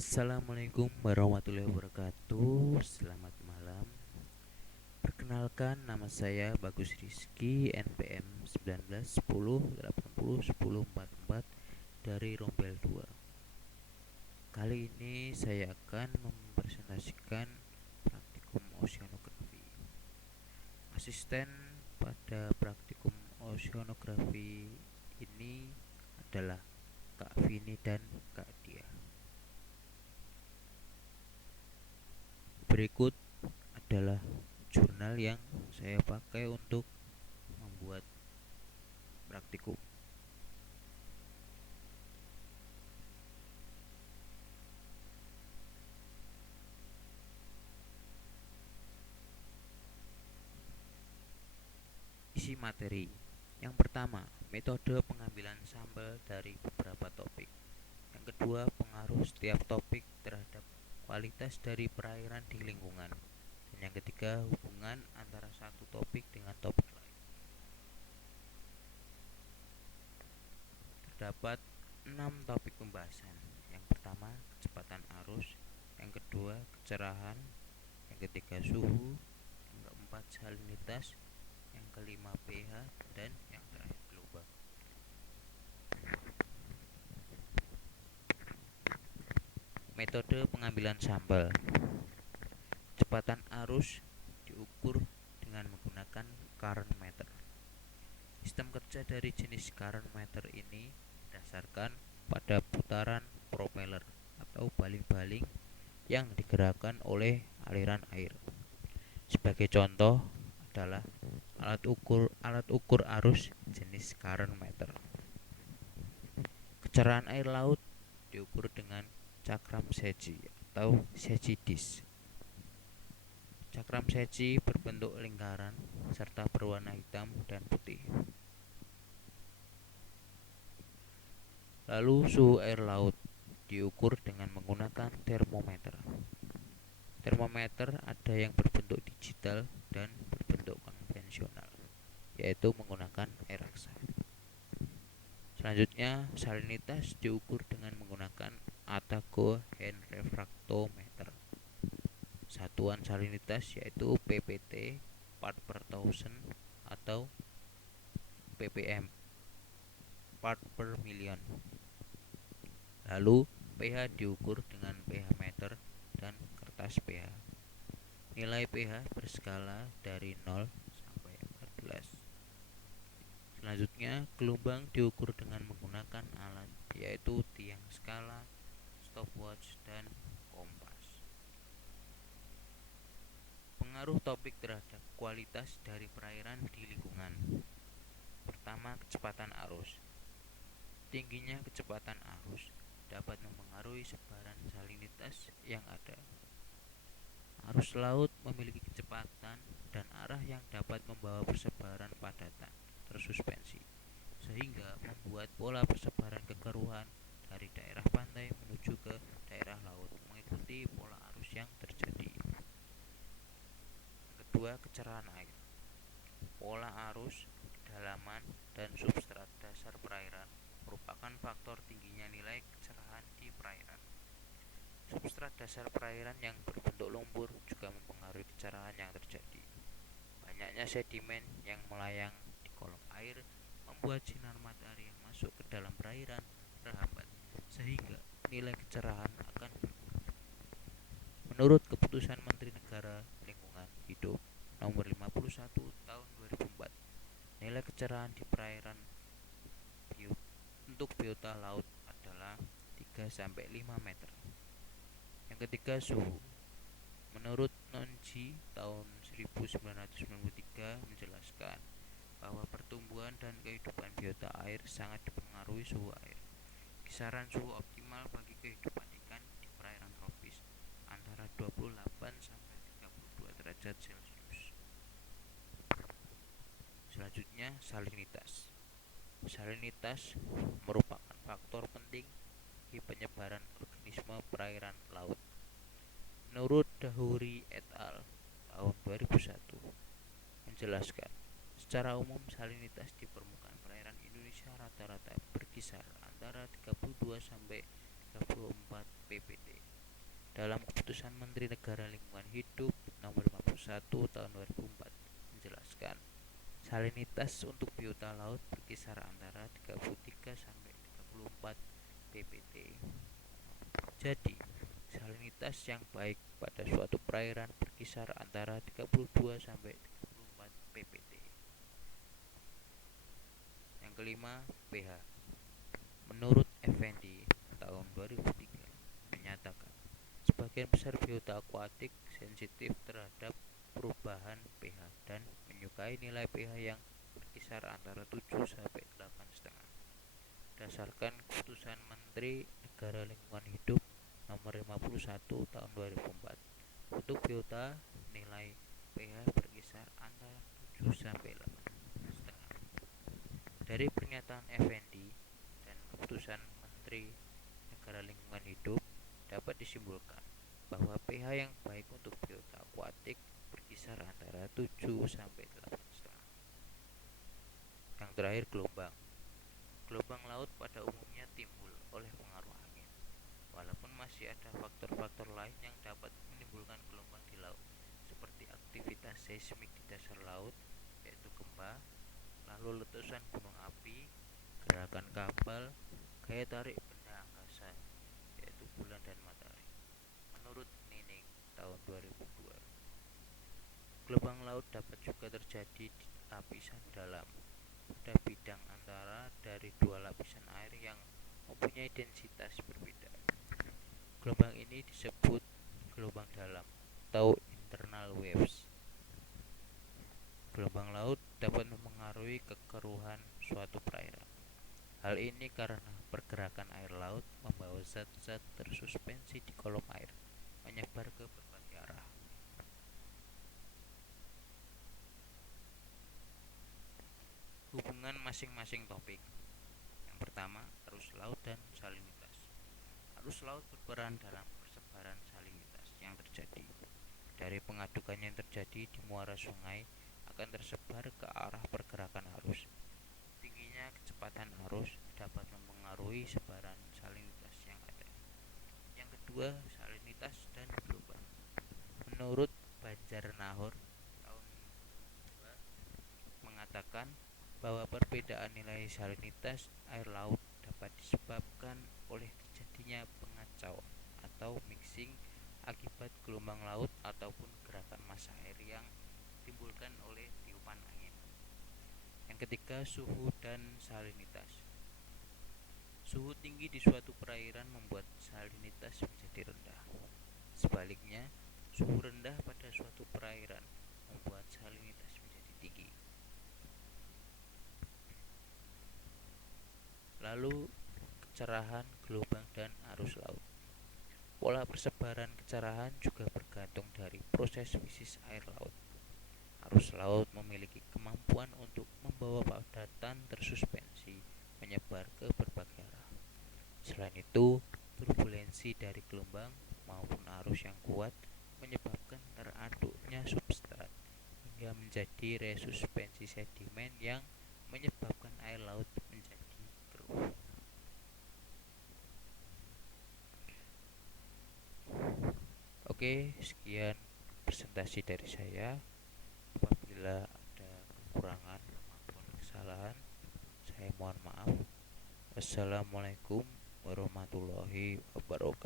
Assalamualaikum warahmatullahi wabarakatuh. Selamat malam. Perkenalkan, nama saya Bagus Rizky, NPM 19 10 80 10 44 dari Rombel 2. Kali ini saya akan mempresentasikan praktikum oceanografi. Asisten pada praktikum oceanografi ini adalah Kak Vini dan Kak Dia. Berikut adalah jurnal yang saya pakai untuk membuat praktikum. Isi materi. Yang pertama, metode pengambilan sampel dari beberapa topik. Yang kedua, pengaruh setiap topik terhadap kualitas dari perairan di lingkungan. Dan yang ketiga, hubungan antara satu topik dengan topik lain. Terdapat 6 topik pembahasan. Yang pertama, kecepatan arus. Yang kedua, kecerahan. Yang ketiga, suhu. Yang keempat, salinitas. Yang kelima, pH. Dan yang terakhir, gelombang. Metode pengambilan sampel. Kecepatan arus diukur dengan menggunakan current meter. Sistem kerja dari jenis current meter ini berdasarkan pada putaran propeller atau baling-baling yang digerakkan oleh aliran air. Sebagai contoh adalah alat ukur arus jenis current meter. Kecerahan air laut diukur dengan cakram Secchi atau Secchi disk. Cakram Secchi berbentuk lingkaran serta berwarna hitam dan putih. Lalu suhu air laut diukur dengan menggunakan termometer. Termometer ada yang berbentuk digital dan berbentuk konvensional, yaitu menggunakan air raksa. Selanjutnya, salinitas diukur dengan menggunakan ATAGO hand refractometer. Satuan salinitas yaitu PPT part per thousand atau ppm part per million. Lalu pH diukur dengan pH meter dan kertas pH. Nilai pH berskala dari 0 sampai 14. Selanjutnya, gelombang diukur dengan menggunakan alat yaitu tiang skala, stopwatch, dan kompas. Pengaruh topik terhadap kualitas dari perairan di lingkungan. Pertama, kecepatan arus. Tingginya kecepatan arus dapat mempengaruhi sebaran salinitas yang ada. Arus laut memiliki kecepatan dan arah yang dapat membawa persebaran padatan tersuspensi, sehingga membuat pola persebaran kekeruhan dari daerah pantai menuju ke daerah laut mengikuti pola arus yang terjadi. Kedua, kecerahan air. Pola arus, kedalaman, dan substrat dasar perairan merupakan faktor tingginya nilai kecerahan di perairan. Substrat dasar perairan yang berbentuk lumpur juga mempengaruhi kecerahan yang terjadi. Banyaknya sedimen yang melayang di kolom air membuat sinar matahari yang masuk ke dalam perairan terhambat, sehingga nilai kecerahan akan berkurang. Menurut keputusan Menteri Negara Lingkungan Hidup Nomor 51 Tahun 2004, nilai kecerahan di perairan untuk biota laut adalah 3-5 meter. Yang ketiga, suhu. Menurut Nonji tahun 1993 menjelaskan bahwa pertumbuhan dan kehidupan biota air sangat dipengaruhi suhu air. Kisaran suhu optimal bagi kehidupan ikan di perairan tropis antara 28 sampai 32 derajat Celcius. Selanjutnya, salinitas. Salinitas merupakan faktor penting di penyebaran organisme perairan laut. Menurut Dahouri et al. Tahun 2001 menjelaskan, secara umum salinitas di permukaan perairan Indonesia rata-rata berkisar antara 32 sampai 34 ppt. dalam keputusan Menteri Negara Lingkungan Hidup Nomor 51 Tahun 2004 menjelaskan salinitas untuk biota laut berkisar antara 33 sampai 34 ppt. Jadi, salinitas yang baik pada suatu perairan berkisar antara 32 sampai 34 ppt. Yang kelima, pH. Menurut Effendi tahun 2003 menyatakan sebagian besar biota akuatik sensitif terhadap perubahan pH dan menyukai nilai pH yang berkisar antara 7 sampai 8,5. Berdasarkan keputusan Menteri Negara Lingkungan Hidup Nomor 51 Tahun 2004, untuk biota nilai pH berkisar antara 7 sampai 8,5. Dari pernyataan Effendi dan keputusan Menteri Negara Lingkungan Hidup dapat disimpulkan bahwa pH yang baik untuk biota akuatik berkisar antara 7 sampai 8,5. Yang terakhir, gelombang. Gelombang laut pada umumnya timbul oleh pengaruh angin. Walaupun masih ada faktor-faktor lain yang dapat menimbulkan gelombang di laut, seperti aktivitas seismik di dasar laut, yaitu gempa, lalu letusan gunung api, gerakan kapal, gaya tarik benda angkasa, yaitu bulan dan matahari. Menurut Nining tahun 2002, gelombang laut dapat juga terjadi di lapisan dalam pada bidang antara dari dua lapisan air yang mempunyai densitas berbeda. Gelombang ini disebut gelombang dalam atau internal waves. Gelombang laut dapat mempengaruhi kekeruhan suatu perairan. Hal ini karena pergerakan air laut membawa zat-zat tersuspensi di kolom air menyebar ke berbagai arah. Hubungan masing-masing topik. Yang pertama, arus laut dan salinitas. Arus laut berperan dalam persebaran salinitas yang terjadi. Dari pengadukan yang terjadi di muara sungai akan tersebar ke arah pergerakan arus. Tingginya kecepatan arus dapat mempengaruhi sebaran salinitas yang ada. Yang kedua, salinitas dan gelombang. Menurut Banjarnahor tahun 2002 mengatakan bahwa perbedaan nilai salinitas air laut dapat disebabkan oleh terjadinya pengacauan atau mixing akibat gelombang laut ataupun gerakan massa air yang ditimbulkan oleh tiupan angin. Yang ketiga, suhu dan salinitas. Suhu tinggi di suatu perairan membuat salinitas menjadi rendah. Sebaliknya, suhu rendah pada suatu perairan membuat salinitas menjadi tinggi. Lalu, kecerahan, gelombang, dan arus laut. Pola persebaran kecerahan juga bergantung dari proses fisis air laut. Arus laut memiliki kemampuan untuk membawa padatan tersuspensi menyebar ke berbagai arah. Selain itu, turbulensi dari gelombang maupun arus yang kuat menyebabkan teraduknya substrat hingga menjadi resuspensi sedimen yang menyebabkan air laut menjadi keruh. Oke, sekian presentasi dari saya. Apabila ada kekurangan maupun kesalahan, saya mohon maaf. Wassalamualaikum warahmatullahi wabarakatuh.